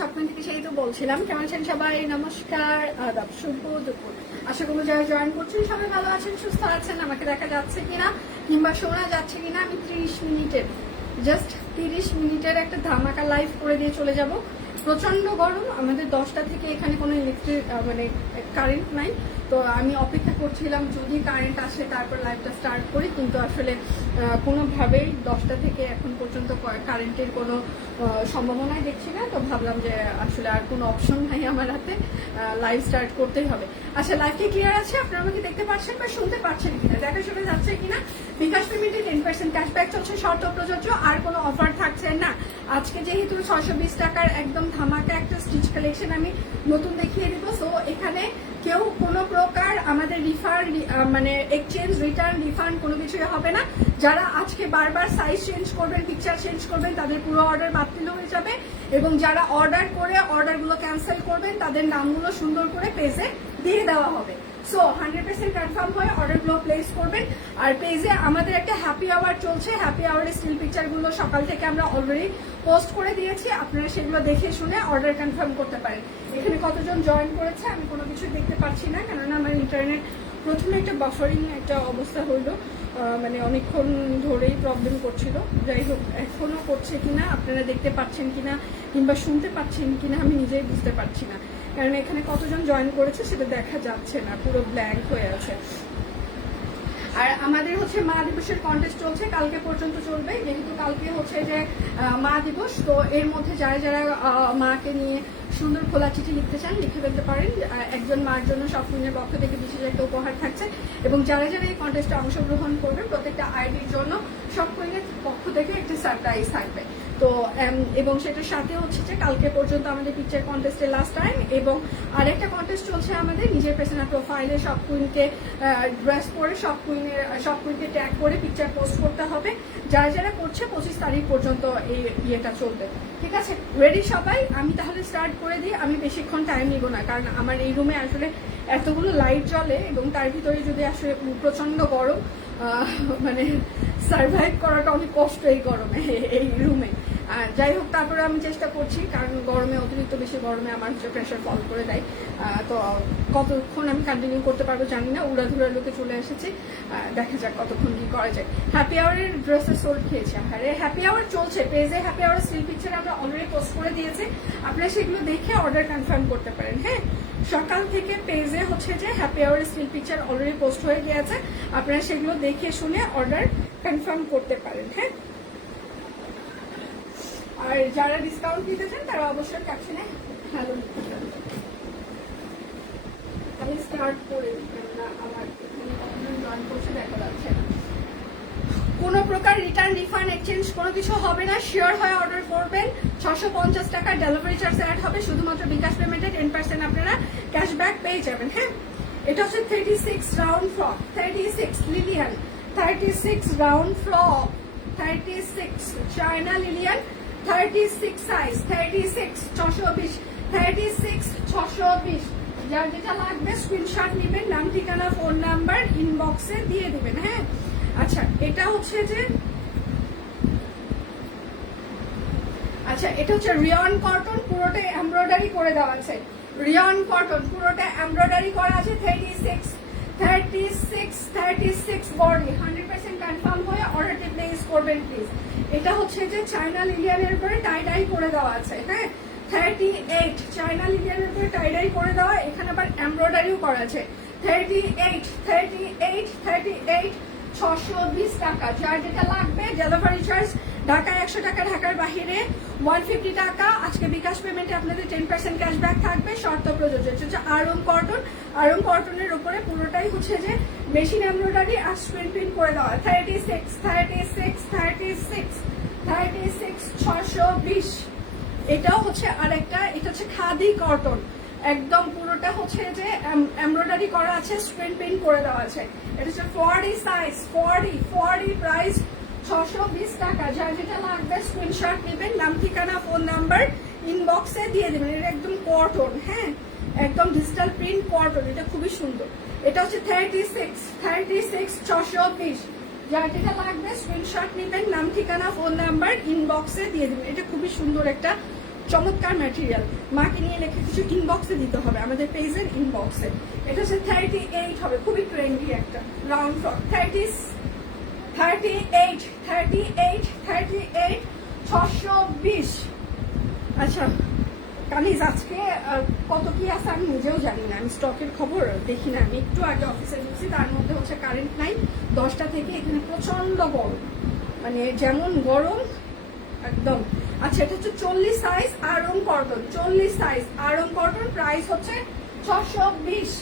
স্বপ্ন সেই তো বলছিলাম। কেমন সবাই? নমস্কার আশা জয়েন করছেন সবাই ভালো আছেন, সুস্থ আছেন, আমাকে দেখা যাচ্ছে কিনা কিংবা যাচ্ছে কিনা, আমি ত্রিশ মিনিটের জাস্ট তিরিশ মিনিটের একটা ধামাকা লাইভ করে দিয়ে চলে যাব। প্রচণ্ড গরম, আমাদের দশটা থেকে এখানে কোনো ইলেকট্রিক মানে কারেন্ট নাই। তো আমি অপেক্ষা করছিলাম যদি কারেন্ট আসে, তারপর লাইভটা স্টার্ট করি। কিন্তু আসলে কোনোভাবেই দশটা থেকে এখন পর্যন্ত কারেন্টের কোনো সম্ভাবনাই দেখছি না। তো ভাবলাম যে আসলে আর কোনো অপশন নাই আমার হাতে। লাইভ স্টার্ট করতেই হবে। আচ্ছা লাইভ কি ক্লিয়ার আছে? আপনারা আমাকে দেখতে পাচ্ছেন বা শুনতে পাচ্ছেন কিনা? দেখা শুনে যাচ্ছে কিনা? বিকাশ পেমেন্টে টেন পার্সেন্ট ক্যাশব্যাক চলছে, শর্ত প্রযোজ্য, আর কোনো অফার থাকছে না। আজকে যেহেতু ছয়শো বিশ টাকার একদম ধামাকা একটা স্টিচ কালেকশন আমি নতুন দেখিয়ে দিব। সো এখানে কেউ কোনো প্রকার আমাদের রিফান্ড মানে এক্সচেঞ্জ রিটার্ন রিফান্ড কোনো কিছুই হবে না। যারা আজকে বারবার সাইজ চেঞ্জ করবেন পিকচার চেঞ্জ করবেন, তাদের পুরো অর্ডার বাতিল হয়ে যাবে এবং যারা অর্ডার করে অর্ডারগুলো ক্যান্সেল করবেন, তাদের নামগুলো সুন্দর করে পেজে দিয়ে দেওয়া হবে। সো হান্ড্রেড পার্সেন্ট কনফার্ম হয়ে অর্ডারগুলো প্লেস করবেন। আর পেজে আমাদের একটা হ্যাপি আওয়ার চলছে। হ্যাপি আওয়ারের স্টিল পিকচারগুলো সকাল থেকে আমরা অলরেডি পোস্ট করে দিয়েছি। আপনারা সেগুলো দেখে শুনে অর্ডার কনফার্ম করতে পারেন। এখানে কতজন জয়েন করেছে আমি কোনো কিছু দেখতে পাচ্ছি না, কেননা আমার ইন্টারনেট প্রথমে একটা বাফারিং একটা অবস্থা হইল। মানে অনেকক্ষণ ধরেই প্রবলেম করছিল। যাই হোক, এখনও করছে কিনা, আপনারা দেখতে পাচ্ছেন কিনা কিংবা শুনতে পাচ্ছেন কিনা আমি নিজেই বুঝতে পারছি না। কারণ এখানে কতজন জয়েন করেছে সেটা দেখা যাচ্ছে না, পুরো ব্ল্যাঙ্ক হয়ে আছে। আর আমাদের হচ্ছে মা দিবসের কন্টেস্ট চলছে, কালকে পর্যন্ত চলবে, যেহেতু কালকে হচ্ছে যে মা দিবস, তো এর মধ্যে যারা যারা মাকে নিয়ে সুন্দর খোলা চিঠি লিখতে চান, লিখে ফেলতে পারেন। একজন মার জন্য স্বপ্নের পক্ষ থেকে বিশেষ একটা উপহার থাকছে। এবং যারা যারা এই কন্টেস্টে অংশগ্রহণ করবেন, প্রত্যেকটা আইডির জন্য সব পক্ষ থেকে একটি সারপ্রাইজ থাকবে। তো এবং সেটার সাথে হচ্ছে যে কালকে পর্যন্ত আমাদের পিকচার কন্টেস্টের লাস্ট টাইম এবং আরেকটা কন্টেস্ট চলছে আমাদের, নিজের পেছনে প্রোফাইলে সব কুইনকে ড্রেস পরে সব কুইনের সব কুইনকে ট্যাগ করে পিকচার পোস্ট করতে হবে। যারা যারা করছে, পঁচিশ তারিখ পর্যন্ত এই ইয়েটা চলবে। ঠিক আছে? রেডি সবাই? আমি তাহলে স্টার্ট করে দিই। আমি বেশিক্ষণ টাইম নিব না, কারণ আমার এই রুমে আসলে এতগুলো লাইট জ্বলে এবং তার ভিতরে যদি আসলে প্রচণ্ড গরম মানে সার্ভাইভ করাটা অনেক কষ্ট এই গরমে, এই রুমে যাই হোক, তারপরে আমি চেষ্টা করছি, কারণ গরমে, অতিরিক্ত বেশি গরমে আমার হচ্ছে প্রেশার ফল করে দেয়। তো কতক্ষণ আমি কন্টিনিউ করতে পারব জানি না, উড়াধুরা লোকে চলে এসেছি। দেখা যাক কতক্ষণ কি করা যায়। হ্যাপি আওয়ারের ড্রেসের সোল খেয়েছি আরে হ্যাপি আওয়ার চলছে। পেজে হ্যাপি আওয়ার স্টিল পিকচার আমরা অলরেডি পোস্ট করে দিয়েছি। আপনারা সেগুলো দেখে অর্ডার কনফার্ম করতে পারেন হ্যাঁ? সকাল থেকে পেজে হচ্ছে যে happy hour still picture already post হয়ে গিয়েছে। আপনারা সেগুলো দেখে শুনে অর্ডার কনফার্ম করতে পারেন হ্যাঁ? আর যারা ডিসকাউন্ট দিতে চান, তারা অবশ্যই ক্যাপশনে হ্যালো আমি স্টার্ট করে, কেননা আমার জয়েন করছে দেখা যাচ্ছে। না কোনো প্রকার রিটার্ন রিফান্ড এক্সচেঞ্জ কোনো কিছু হবে না। শিওর হয়ে অর্ডার করবেন। ছশো পঞ্চাশ টাকা ডেলিভারি চার্জ অ্যাড হবে। শুধুমাত্র বিকাশ পেমেন্টে টেন পার্সেন্ট আপনারা ক্যাশব্যাক পেয়ে যাবেন হ্যাঁ? এটা হচ্ছে thirty six round frock thirty six Lilian thirty six round frock thirty six China Lilian thirty six size thirty six ছশো বিশ। থার্টি সিক্স ছশো বিশ। যার যেটা লাগবে স্ক্রিনশট নেবেন। নাম, ঠিকানা ফোন নাম্বার ইনবক্সে দিয়ে দেবেন হ্যাঁ? আচ্ছা এটা হচ্ছে যে আচ্ছা এটা হচ্ছে রিয়ন কটন পুরোটাই এমব্রয়ডারি করে দেওয়া আছে। রিয়ন কটন পুরোটা এমব্রয়ডারি করা আছে thirty six thirty six thirty six body hundred percent confirm হয়ে অর্ডারটি প্লেস করবেন প্লিজ এটা হচ্ছে যে চায়না লিলিয়ানের উপরে টাই করে দেওয়া আছে হ্যাঁ? থার্টি এইট চায়না লিলিয়ানের উপরে টাই করে দেওয়া, এখানে আবার এমব্রয়ডারিও করা আছে। Thirty eight thirty eight thirty eight ছশো বিশ টাকা। যার যেটা লাগবে ডেলিভারি চার্জ ঢাকায় একশো টাকা, ঢাকার বাহিরে ওয়ান ফিফটি টাকা। আজকে বিকাশ পেমেন্টে আপনাদের টেন পার্সেন্ট ক্যাশব্যাক থাকবে, শর্ত প্রযোজ্য। হচ্ছে আরং কটন আরং কটনের উপরে পুরোটাই হচ্ছে যে মেশিন এমব্রয়ডারি আর স্ক্রিন প্রিন্ট করে দেওয়া thirty six thirty six thirty six thirty six ছশো বিশ। এটাও হচ্ছে আরেকটা, এটা হচ্ছে খাদি কটন একদম পুরোটা হচ্ছে যে এমব্রয়ডারি করা আছে স্ক্রিন প্রিন্ট করে দেওয়া আছে। এটা হচ্ছে forty size forty forty price ছশো বিশ টাকা। যা যেটা লাগবে স্ক্রিনশট নেবেন, নাম, ঠিকানা ফোন নাম্বার ইনবক্সে দিয়ে দেবেন। এটা একদম কটন হ্যাঁ? একদম ডিজিটাল প্রিন্ট কটন এটা খুবই সুন্দর। এটা হচ্ছে থার্টি সিক্স থার্টি সিক্স ছশো বিশ। যা যেটা লাগবে স্ক্রিনশট নেবেন, নাম, ঠিকানা ফোন নাম্বার ইনবক্সে দিয়ে দেবেন। এটা খুবই সুন্দর একটা চমৎকার ম্যাটেরিয়াল মাকে নিয়ে লেখে কিছু ইনবক্সে দিতে হবে, আমাদের পেজের ইনবক্সে এটা হচ্ছে থার্টি এইট হবে, খুবই ট্রেন্ডি একটা round frock thirty thirty eight thirty eight thirty eight ছশো বিশ। আচ্ছা কামিজ, আজকে কত কি আছে আমি নিজেও জানি না, আমি স্টকের খবর দেখি না, আমি একটু আগে অফিসে ঢুকছি, তার মধ্যে হচ্ছে কারেন্ট নাই দশটা থেকে এখানে প্রচণ্ড গরম। মানে যেমন গরম, একদম। আচ্ছা এটা হচ্ছে চল্লিশ সাইজ আরং কটন চল্লিশ সাইজ আরং কটন প্রাইস হচ্ছে ছশো বিশ।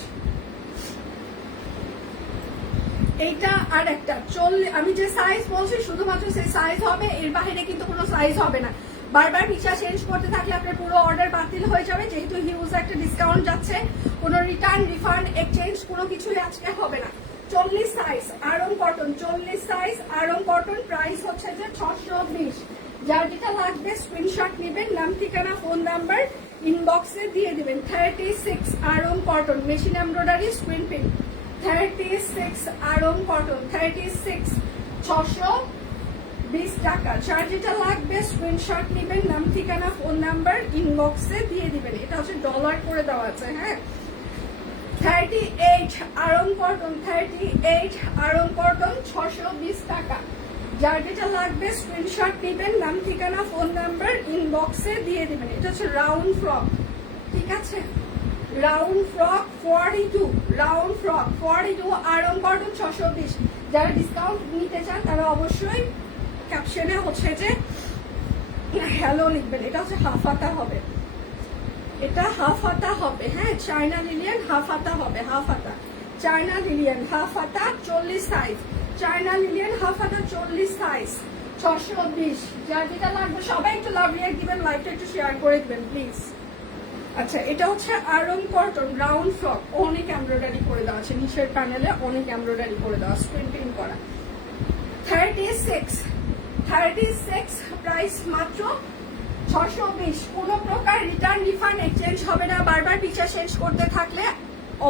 এইটা আর একটা চল্লিশ আমি যে সাইজ বলছি, শুধুমাত্র সেই সাইজ হবে, এর বাইরে কিন্তু কোনো সাইজ হবে না। বারবার পিছা চেঞ্জ করতে থাকলে আপনার পুরো অর্ডার বাতিল হয়ে যাবে, যেহেতু হিউজ একটা ডিসকাউন্ট যাচ্ছে, কোনো রিটার্ন রিফান্ড এক্সচেঞ্জ কোনো কিছুই আজকে হবে না। চল্লিশ সাইজ আরং কটন চল্লিশ সাইজ আরং কটন প্রাইস হচ্ছে যে ছশো বিশ। যার যেটা লাগবে স্ক্রিনশট নেবেন, নাম, ঠিকানা ফোন নাম্বার ইনবক্সে দিয়ে দিবেন। Thirty six Aarong cotton machine embroidery screen print thirty six Aarong cotton thirty six ছশো বিশ টাকা। যার যেটা লাগবে স্ক্রিনশট নেবেন, নাম, ঠিকানা ফোন নাম্বার ইনবক্সে দিয়ে দিবেন। এটা হচ্ছে ডলার করে দেওয়া আছে হ্যাঁ? Thirty eight Aarong cotton thirty eight Aarong cotton ছশো বিশ টাকা। যার যেটা লাগবে স্ক্রিনশট নেবেন, নাম, ঠিকানা ফোন নাম্বার ইনবক্সে দিয়ে দেবেন। এটা হচ্ছে রাউন্ড ফ্রক ঠিক আছে? Round frock forty two round frock forty two Aarong cotton ছশো বিশ। যারা ডিসকাউন্ট নিতে চান, তারা অবশ্যই ক্যাপশনে হচ্ছে যে হ্যালো লিখবেন। এটা হচ্ছে হাফ হাতা হবে। এটা হাফ হাতা হবে হ্যাঁ? চায়না লিলিয়ান হাফ হাতা হবে হাফ হাতা চায়না লিলিয়ান হাফ হাতা চল্লিশ সাইজ চায়না লিলিয়ান হাফ হাতা চল্লিশ সাইজ ছশো বিশ যার যেটা লাগবে, সবাই একটু লাভ রিয়াক্ট দিবেন লাইভটা একটু শেয়ার করে দিবেন প্লিজ আচ্ছা এটা হচ্ছে আরং কটন রাউন্ড ফ্রক অনেক এমব্রয়ডারি করে দেওয়া আছে। নিচের প্যানেলে অনেক এমব্রয়ডারি করে দেওয়া স্ক্রিন প্রিন্ট করা। Thirty six thirty six price মাত্র ছশো বিশ কোনো প্রকার রিটার্ন রিফান্ড এক্সচেঞ্জ হবে না। বারবার পিকচার চেঞ্জ করতে থাকলে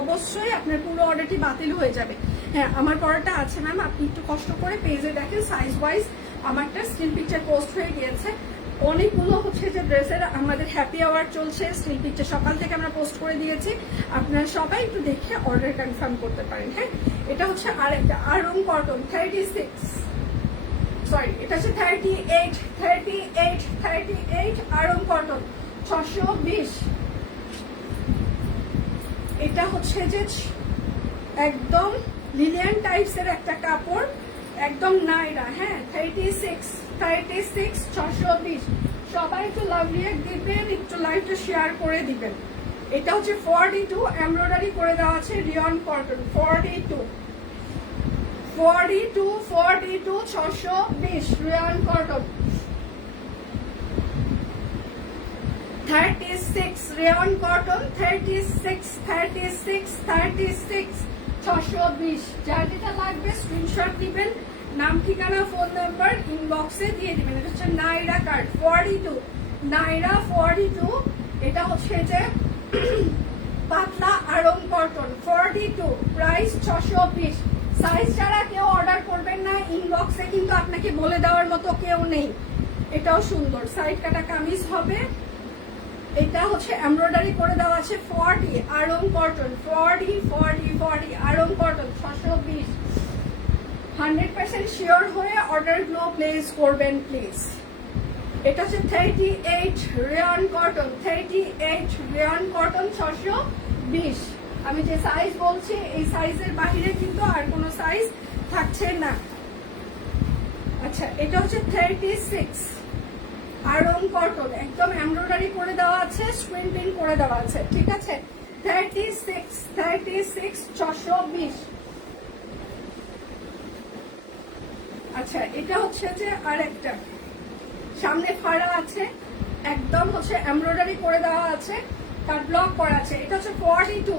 অবশ্যই আপনার পুরো অর্ডারটি বাতিল হয়ে যাবে। হ্যাঁ আমার পড়াটা আছে ম্যাম আপনি একটু কষ্ট করে পেজে দেখেন সাইজ ওয়াইজ আমারটা স্টিল পিকচার পোস্ট হয়ে গিয়েছে। অনেকগুলো হচ্ছে যে ড্রেসের আমাদের হ্যাপি আওয়ার চলছে স্টিল পিকচার সকাল থেকে আমরা পোস্ট করে দিয়েছি। আপনারা সবাই একটু দেখে অর্ডার কনফার্ম করতে পারেন হ্যাঁ? এটা হচ্ছে আরেকটা Aarong cotton thirty six sorry এটা হচ্ছে thirty eight thirty eight thirty eight Aarong cotton ছশো বিশ। এটা হচ্ছে যে একদম লিলিয়ান টাইপসের একটা কাপড়, একদম নাইরা হ্যাঁ থার্টি সিক্স থার্টি সিক্স ছশো বিশ সবাই একটু লাভ দিবেন, একটু লাইভটা শেয়ার করে দিবেন। এটা হচ্ছে ফর্টি টু এমব্রয়ডারি করে দেওয়া আছে rayon cotton forty two forty two forty two ছশো বিশ rayon cotton thirty six rayon cotton thirty six thirty six thirty six ছশো বিশ। যার যেটা লাগবে স্ক্রিনশট দিবেন। নাম, ঠিকানা ফোন নাম্বার ইনবক্সে দিয়ে দিবেন। এটা হচ্ছে Naira cut forty two Naira forty two এটা হচ্ছে যে পাতলা Aarong cotton forty two price ছশো বিশ। সাইজ ছাড়া কেউ অর্ডার করবেন না। ইনবক্সে কিন্তু আপনাকে বলে দেওয়ার মতো কেউ নেই। এটাও সুন্দর। সাইড কাটা কামিজ হবে। এটা হচ্ছে এমব্রয়ডারি করে দেওয়া আছে forty Aarong cotton, forty forty forty Aarong cotton, ছশো বিশ। হান্ড্রেড পার্সেন্ট শিওর হয়ে অর্ডারগুলো প্লেস করবেন প্লিজ এটা হচ্ছে thirty eight rayon cotton thirty eight rayon cotton ছশো বিশ। আমি যে সাইজ বলছি, এই সাইজের বাহিরে কিন্তু আর কোনো সাইজ থাকছে না। আচ্ছা এটা হচ্ছে থার্টি সিক্স আরং কটন একদম এমব্রয়ডারি করে দেওয়া আছে স্ক্রিন প্রিন্ট করে দেওয়া আছে, ঠিক আছে? থার্টি সিক্স থার্টি সিক্স ছশো বিশ। আচ্ছা এটা হচ্ছে যে আরেকটা। সামনে ফাড়া আছে, একদম হচ্ছে এমব্রয়ডারি করে দেওয়া আছে, তার ব্লক করা আছে। এটা হচ্ছে ফর্টি টু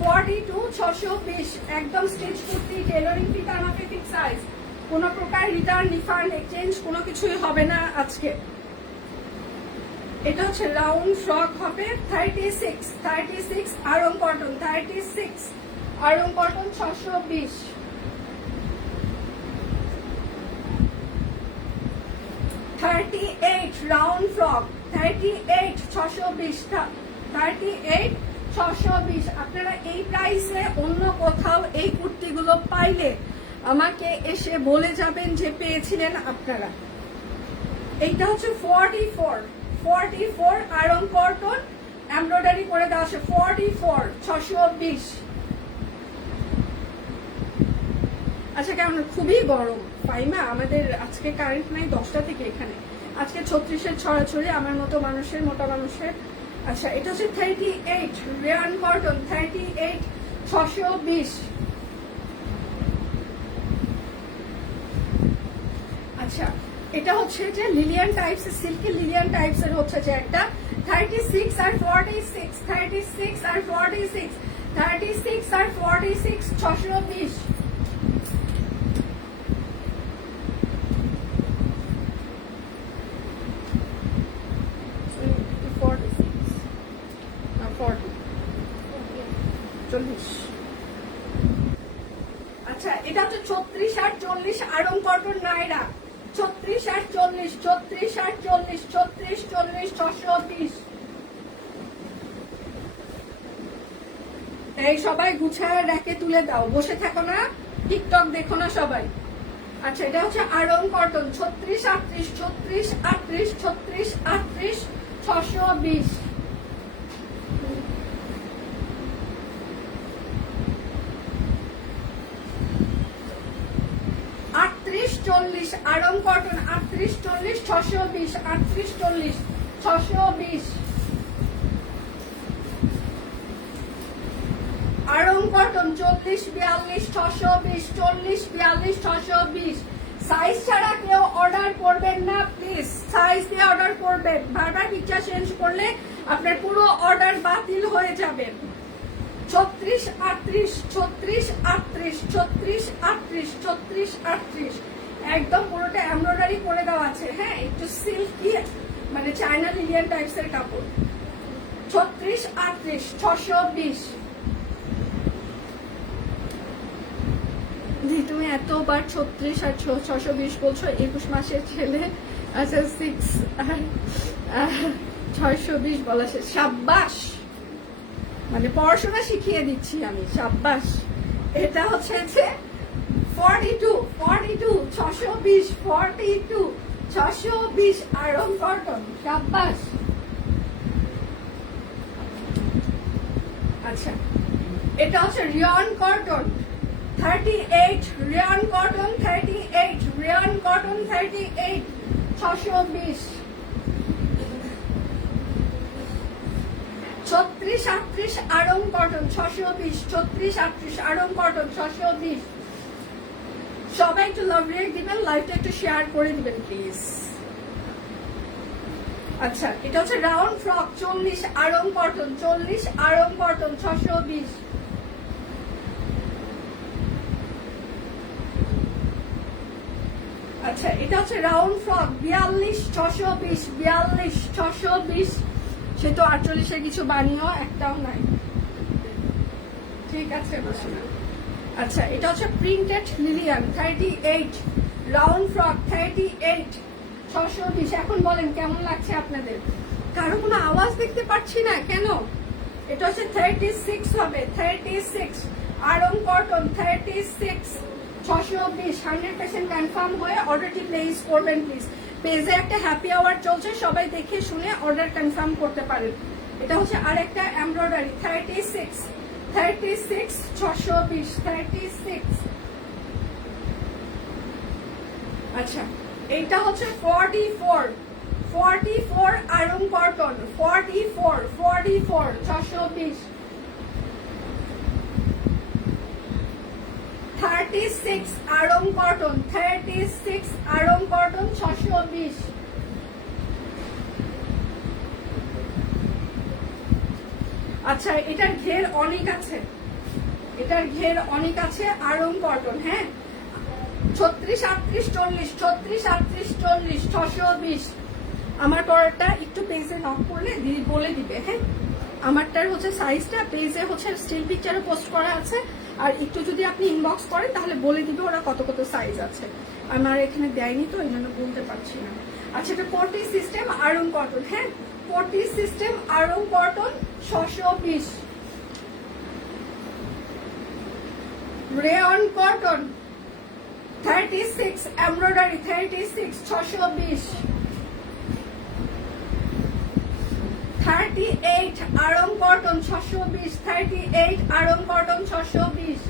ফর্টি টু ছশো বিশ। একদম স্টিচ কুর্তি টেলারিং ফিতা আমাকে ঠিক সাইজ কোনো প্রকার রিটার্ন রিফান্ড এক্সচেঞ্জ কোনো কিছুই হবে না আজকে। এটা হচ্ছে লং ফ্রক হবে thirty six thirty six Aarong cotton thirty six Aarong cotton ছশো বিশ। Thirty eight round frock thirty eight ছশো বিশ থার্টি এইট ছশো বিশ। আপনারা এই প্রাইসে অন্য কোথাও এই কুর্তিগুলো পাইলে আমাকে এসে বলে যাবেন যে পেয়েছিলেন আপনারা। এইটা হচ্ছে forty four forty four rayon cotton embroidery করে দেওয়া আছে। ফর্টি ফোর ছশো বিশ। আচ্ছা কেমন? খুবই গরম। ফাইমা আমাদের আজকে কারেন্ট নাই দশটা থেকে এখানে। আজকে ছত্রিশের ছড়াছড়ি, আমার মতো মানুষের, মোটা মানুষের। আচ্ছা এটা হচ্ছে thirty eight rayon cotton thirty eight ছশো বিশ। আচ্ছা এটা হচ্ছে যে Lilian types silky Lilian types এর হচ্ছে যে একটা থার্টি সিক্স আর ফর্টি সিক্স থার্টি সিক্স আর ফর্টি সিক্স থার্টি সিক্স আর ফর্টি সিক্স ছশো বিশ আচ্ছা এটা হচ্ছে ছত্রিশ আর চল্লিশ আরং কটন নাইরা ছত্রিশ আর চল্লিশ, ছত্রিশ আর চল্লিশ, ছত্রিশ, চল্লিশ, ছশো বিশ এই সবাই গুছায় রেখে তুলে দাও। বসে থাকো না, টিকটক দেখো না সবাই। আচ্ছা এটা হচ্ছে আরং কটন ছত্রিশ আটত্রিশ ছত্রিশ আটত্রিশ ছত্রিশ আটত্রিশ, ছশো বিশ আটত্রিশ চল্লিশ আরং কটন আটত্রিশ, চল্লিশ, ছশো বিশ, আটত্রিশ, চল্লিশ, ছশো বিশ। আরং কটন চল্লিশ, বিয়াল্লিশ, ছশো বিশ, চল্লিশ, বিয়াল্লিশ, ছশো বিশ। সাইজ ছাড়া কেউ অর্ডার করবেন না প্লিজ সাইজ দিয়ে অর্ডার করবেন। বারবার পিকচার চেঞ্জ করলে আপনার পুরো অর্ডার বাতিল হয়ে যাবে। ছত্রিশ, আটত্রিশ ছত্রিশ আটত্রিশ ছত্রিশ আটত্রিশ ছত্রিশ, আটত্রিশ। একদম পুরোটা এমব্রয়ডারি করে দেওয়া আছে। হ্যাঁ একটু সিল্কি মানে চায়না লিলিয়ান টাইপস এর কাপড়। ছত্রিশ, আটত্রিশ, ছশো বিশ। তুমি এতবার ছত্রিশ আর ছশো বিশ বলছো, একুশ মাসের ছেলে আচ্ছা সিক্স ছয়শো বিশ বলা শেষ। সাব্বাস মানে পড়াশোনা শিখিয়ে দিচ্ছি আমি সাব্বাস এটা হচ্ছে যে ফর্টি টু ফর্টি টু ছশো বিশ ফর্টি টু ছশো বিশ, আরং কটন সাব্বাস আচ্ছা এটা হচ্ছে rayon cotton thirty eight rayon cotton thirty eight rayon cotton thirty eight ছশো বিশ। ছত্রিশ, আটত্রিশ, আরং কটন ছশো বিশ, ছত্রিশ, আটত্রিশ, আরং কটন ছশো বিশ। সবাই একটু লাভ রেট দিবেন লাইভটা একটু শেয়ার করে দিবেন প্লিজ আচ্ছা এটা হচ্ছে রাউন্ড ফ্রক চল্লিশ আরং কটন চল্লিশ আরং কটন ছশো বিশ। আচ্ছা এটা হচ্ছে রাউন্ড ফ্রক বিয়াল্লিশ, ছশো বিশ, বিয়াল্লিশ, ছশো বিশ। সে তো আটচল্লিশের কিছু বানিয়েও একটাও নাই। ঠিক আছে বসে আচ্ছা এটা হচ্ছে printed Lilian thirty eight round frock thirty eight ছশো বিশ। এখন বলেন, কেমন লাগছে আপনাদের? কারও কোনো আওয়াজ দেখতে পাচ্ছি না? কেন? এটা হচ্ছে থার্টি সিক্স হবে thirty six Aarong cotton thirty six ছশো বিশ। হান্ড্রেড পার্সেন্ট কনফার্ম হয়ে অর্ডারটি প্লেস করবেন প্লিজ পেজে একটা হ্যাপি আওয়ার চলছে, সবাই দেখে শুনে অর্ডার কনফার্ম করতে পারেন। এটা হচ্ছে আরেকটা embroidery thirty six thirty six ছশো বিশ থার্টি সিক্স আচ্ছা এইটা হচ্ছে forty four forty four rayon cotton forty four forty four ছশো বিশ thirty six Aarong cotton thirty six Aarong cotton ছশো বিশ আচ্ছা এটার ঘের অনেক আছে। এটার ঘের অনেক আছে, আরং কটন হ্যাঁ? ছত্রিশ, আটত্রিশ, চল্লিশ, ছত্রিশ, আটত্রিশ, চল্লিশ, ছশো বিশ। আমার পরেরটা একটু পেজে নক করলে বলে দিবে হ্যাঁ? আমারটার হচ্ছে সাইজটা পেজে হচ্ছে স্টিল পিকচারে পোস্ট করা আছে। আর একটু যদি আপনি ইনবক্স করেন, তাহলে বলে দিবে ওরা কত কত সাইজ আছে। আমার এখানে দেয়নি তো, এই জন্য বলতে পারছি না। আচ্ছা এটা কোটি সিস্টেম, আরং কটন হ্যাঁ? কোটি সিস্টেম, আরং কটন ছশো বিশ rayon cotton thirty six embroidery thirty six ছশো বিশ থার্টি এইট আরং কটন ছশো বিশ থার্টি এইট আরং কটন ছশো বিশ